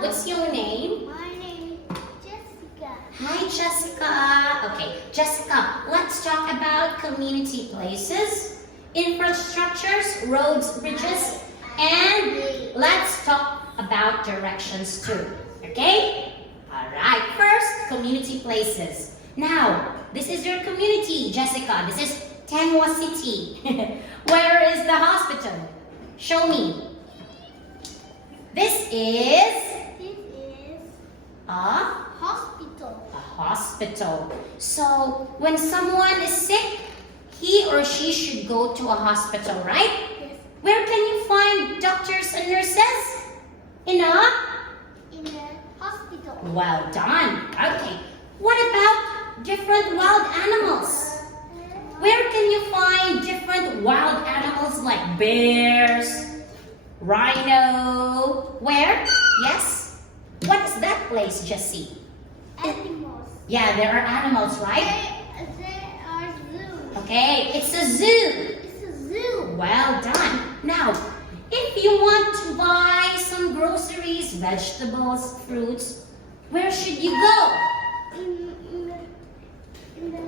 What's your name? My name is Jessica. Hi, Jessica. Okay, Jessica, let's talk about community places, infrastructures, roads, bridges, and let's talk about directions too. Okay? Alright, first, community places. Now, this is your community, Jessica. This is Tengwa City. Where is the hospital? Show me. This is This is a hospital. hospital. So, when someone is sick, he or she should go to a hospital, right? Yes. Where can you find doctors and nurses? In a? In the hospital. Well done. Okay. What about different wild animals? Where can you find different wild animals like bears, rhino? Where? Yes? What is that place, Jessie? Animals. Yeah, there are animals, right? They are zoo. Okay, it's a zoo. It's a zoo. Well done. Now, if you want to buy some groceries, vegetables, fruits, where should you go? In the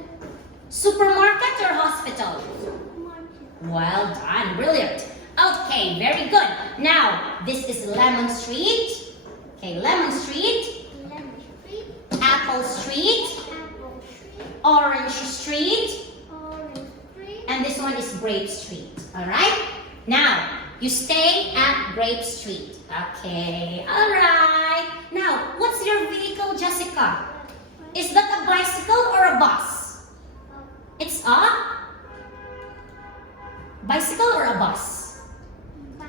Supermarket or hospital? supermarket. Well done, brilliant. Okay, very good. Now, this is Lemon Street. Okay, Lemon Street, Lemon Street. Apple Street, Apple Street. Orange Street, Orange Street. and this one is Grape Street. All right? Now, you stay at Grape Street. Okay, all right. Now, what's your vehicle, Jessica? Is that a bicycle or a bus? It's a bicycle or a bus? Bus.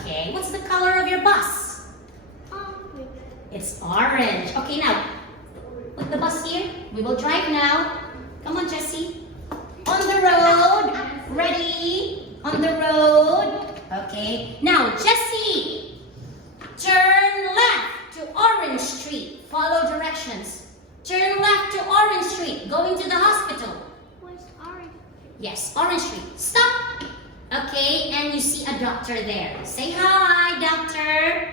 Okay, what's the color of your bus? Orange. It's orange. Okay, now, put the bus here. We will drive now. Come on, Jessie. On the road. Ready? On the road. Okay. Now, Jessie, turn left to Orange Street. Follow directions. Turn left to Orange Street. Going to the hospital. Where's Orange? Yes, Orange Street. Stop. Okay, and you see a doctor there. Say hi, doctor.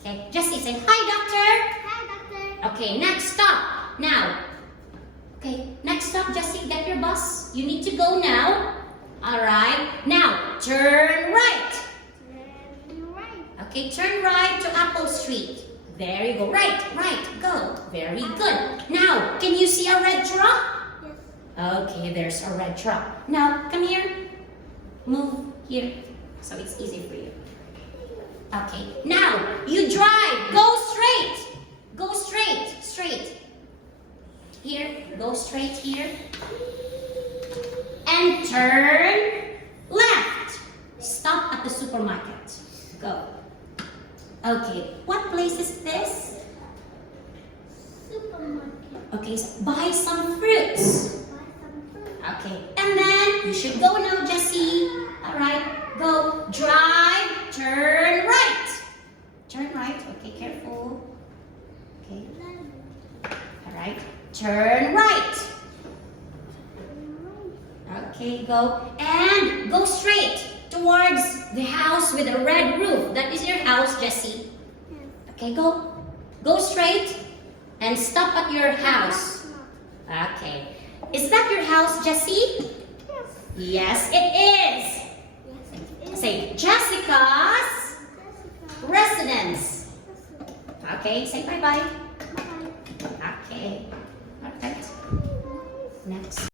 Okay, Jessie, say hi, doctor. Hi, doctor. Okay, next stop. Now. Okay, next stop, Jessie, get your bus. You need to go now. All right. Now, turn right. Turn right. Okay, turn right to Apple Street. There you go. Right, go. Very good. Now, can you see a red truck? Yes. Okay, there's a red truck. Now, come here. Move here so it's easy for you. Okay, now you drive. Go straight. Go straight. Straight. Here, go straight here. And turn left. Stop at the supermarket. Go. Okay, what place is this? Supermarket. Okay, so buy some fruits. Buy some fruit. Okay, and then you should go now, Jessie. All right, go. Drive, turn right. Turn right. Okay, careful. Okay, all right. Turn right. Okay, go. And go straight towards the house with a red roof. That is your house, Jessie. Yes. Okay, go. Go straight and stop at your house. Okay. Is that your house, Jessie? Yes. Yes, it is. Yes, it is. Say, Jessica's Jessica. residence. Jessica. Okay, say bye-bye. Bye. Okay. Perfect. Next.